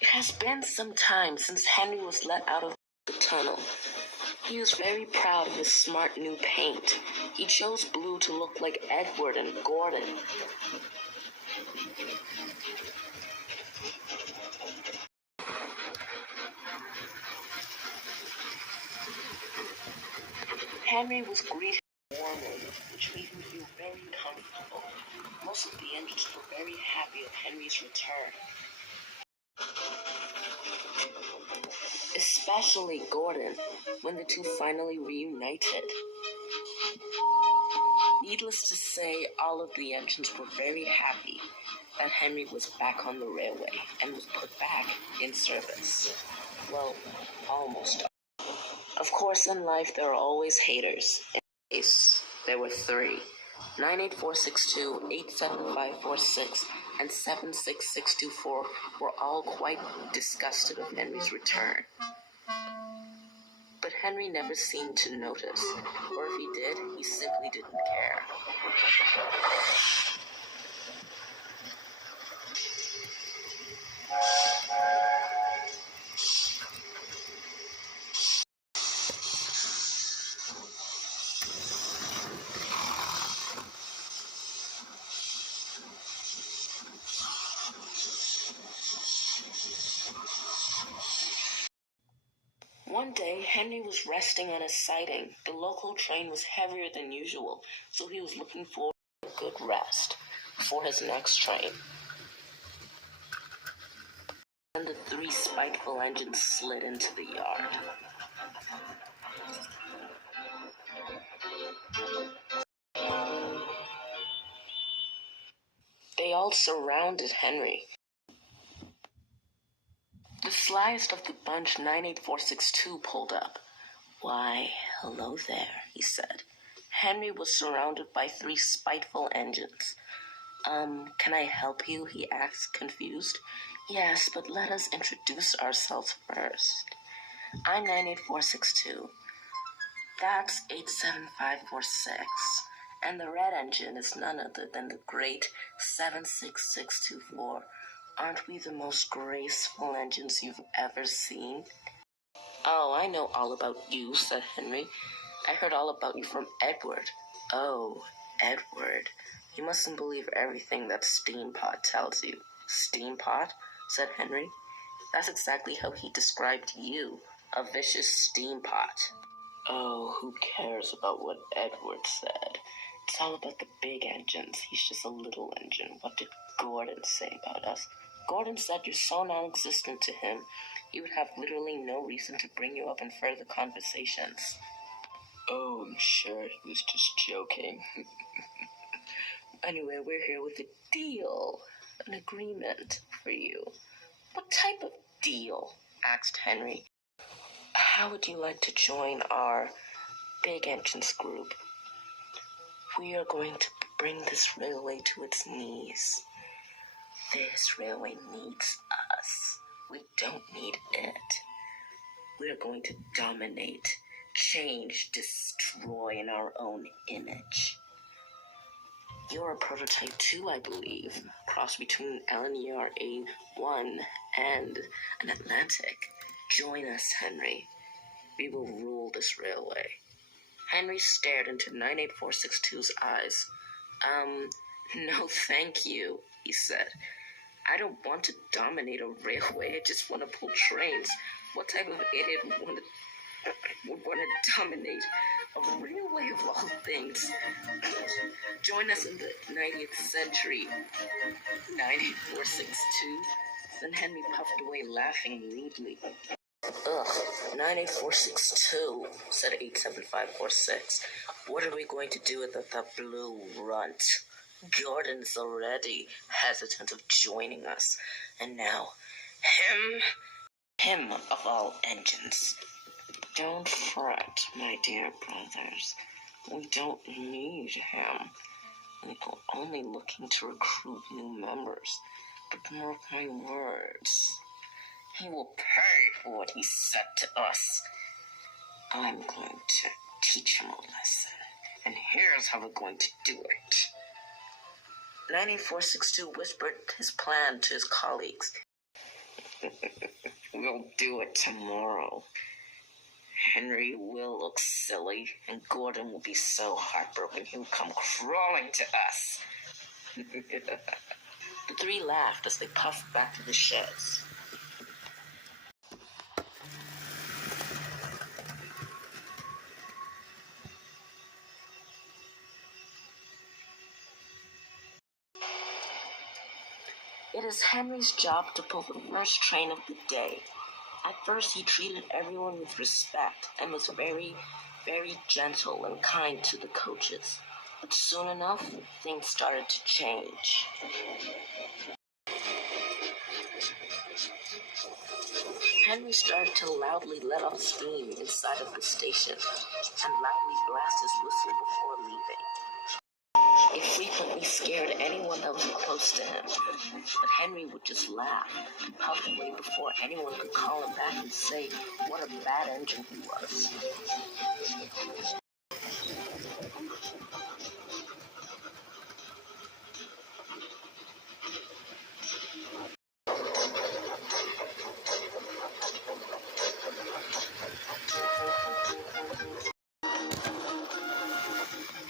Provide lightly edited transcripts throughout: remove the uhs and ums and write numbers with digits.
It has been some time since Henry was let out of the tunnel. He was very proud of his smart new paint. He chose blue to look like Edward and Gordon. Henry was greeted warmly, which made him feel very comfortable. Most of the engines were very happy at Henry's return. Especially Gordon, when the two finally reunited. Needless to say, all of the engines were very happy that Henry was back on the railway and was put back in service. Well, almost. Of course, in life, there are always haters. In this case, there were three. 98462, 87546, and 76624 were all quite disgusted of Henry's return. But Henry never seemed to notice, or if he did, he simply didn't care. One day, Henry was resting on a siding. The local train was heavier than usual, so he was looking for a good rest for his next train. And the three spiteful engines slid into the yard. They all surrounded Henry. The slyest of the bunch, 98462, pulled up. "Why, hello there," he said. Henry was surrounded by three spiteful engines. Can I help you?" he asked, confused. "Yes, but let us introduce ourselves first. I'm 98462. That's 87546. And the red engine is none other than the great 76624. Aren't we the most graceful engines you've ever seen?" "Oh, I know all about you," said Henry. "I heard all about you from Edward." "Oh, Edward. You mustn't believe everything that Steampot tells you." "Steampot?" said Henry. "That's exactly how he described you, a vicious steampot." "Oh, who cares about what Edward said? It's all about the big engines. He's just a little engine. What did Gordon say about us?" "Gordon said you're so non-existent to him, he would have literally no reason to bring you up in further conversations." "Oh, I'm sure he was just joking." "Anyway, we're here with a deal, an agreement for you." "What type of deal?" asked Henry. "How would you like to join our big engines group? We are going to bring this railway to its knees. This railway needs us. We don't need it. We are going to dominate, change, destroy in our own image. You're a prototype too, I believe. Cross between LNER A1 and an Atlantic. Join us, Henry. We will rule this railway." Henry stared into 98462's eyes. No thank you," he said. "I don't want to dominate a railway. I just want to pull trains. What type of idiot would want to dominate a railway of all things? Join us in the 90th century, 98462. Then Henry puffed away, laughing rudely. "Ugh, 98462, said 87546. "What are we going to do with the blue runt? Gordon's already hesitant of joining us. And now, him of all engines." "Don't fret, my dear brothers. We don't need him. We are only looking to recruit new members. But mark my words, he will pay for what he said to us. I'm going to teach him a lesson, and here's how we're going to do it." 9462 whispered his plan to his colleagues. We'll do it tomorrow. Henry will look silly, and Gordon will be so heartbroken he'll come crawling to us. The three laughed as they puffed back to the sheds. It is Henry's job to pull the first train of the day. At first, he treated everyone with respect and was very, very gentle and kind to the coaches. But soon enough, things started to change. Henry started to loudly let off steam inside of the station and loudly blast his whistle before leaving. It frequently scared anyone that was close to him, but Henry would just laugh and puff away before anyone could call him back and say what a bad engine he was.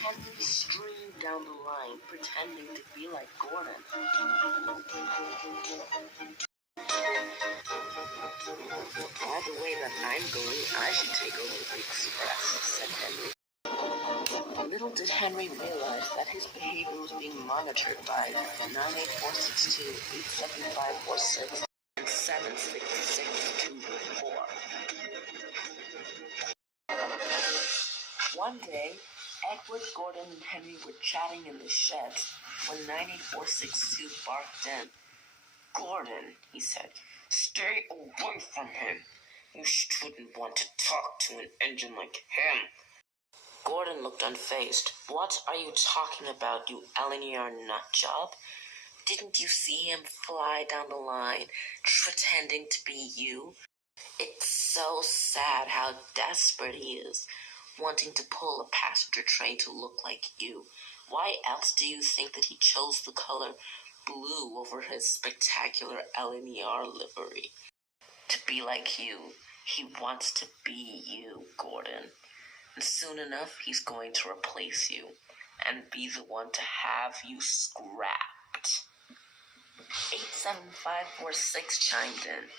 Henry streamed down the line, pretending to be like Gordon. By the way that I'm going, I should take over the express, said Henry. Little did Henry realize that his behavior was being monitored by 98462, 87546, and 76624. One day, Edward, Gordon, and Henry were chatting in the sheds when 98462 barked in. Gordon, he said, stay away from him. You shouldn't want to talk to an engine like him. Gordon looked unfazed. What are you talking about, you LNER nutjob? Didn't you see him fly down the line, pretending to be you? It's so sad how desperate he is, wanting to pull a passenger train to look like you. Why else do you think that he chose the color blue over his spectacular LNER livery? To be like you. He wants to be you, Gordon. And soon enough, he's going to replace you and be the one to have you scrapped. 87546 chimed in.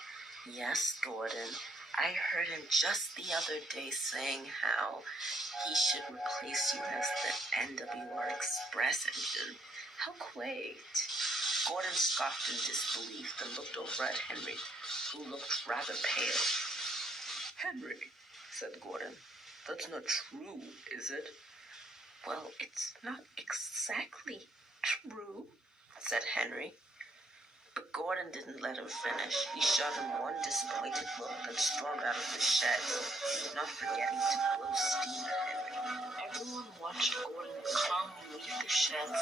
Yes, Gordon. I heard him just the other day saying how he should replace you as the NWR Express engine. How quaint. Gordon scoffed in disbelief and looked over at Henry, who looked rather pale. Henry, said Gordon, that's not true, is it? Well, it's not exactly true, said Henry. But Gordon didn't let him finish. He shot him one disappointed look and stormed out of the shed, not forgetting to blow steam at Henry. Everyone watched Gordon calmly leave the sheds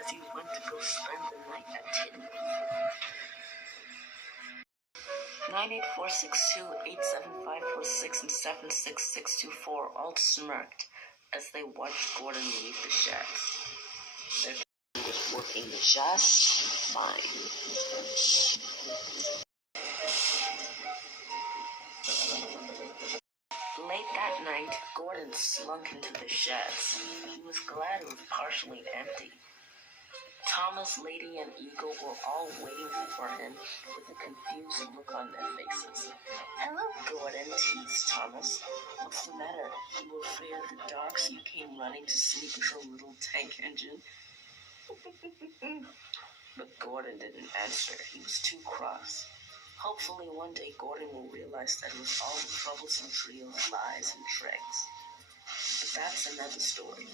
as he went to go spend the night at Tidney. 98462, 87546, and 76624 all smirked as they watched Gordon leave the sheds. Their team was working just fine. Late that night, Gordon slunk into the sheds. He was glad it was partially empty. Thomas, Lady, and Eagle were all waiting for him with a confused look on their faces. Hello, Gordon, teased Thomas. What's the matter? You were afraid of the dark, so you came running to sleep with your little tank engine? But Gordon didn't answer. He was too cross. Hopefully one day Gordon will realize that it was all a troublesome trio of lies and tricks. But that's another story.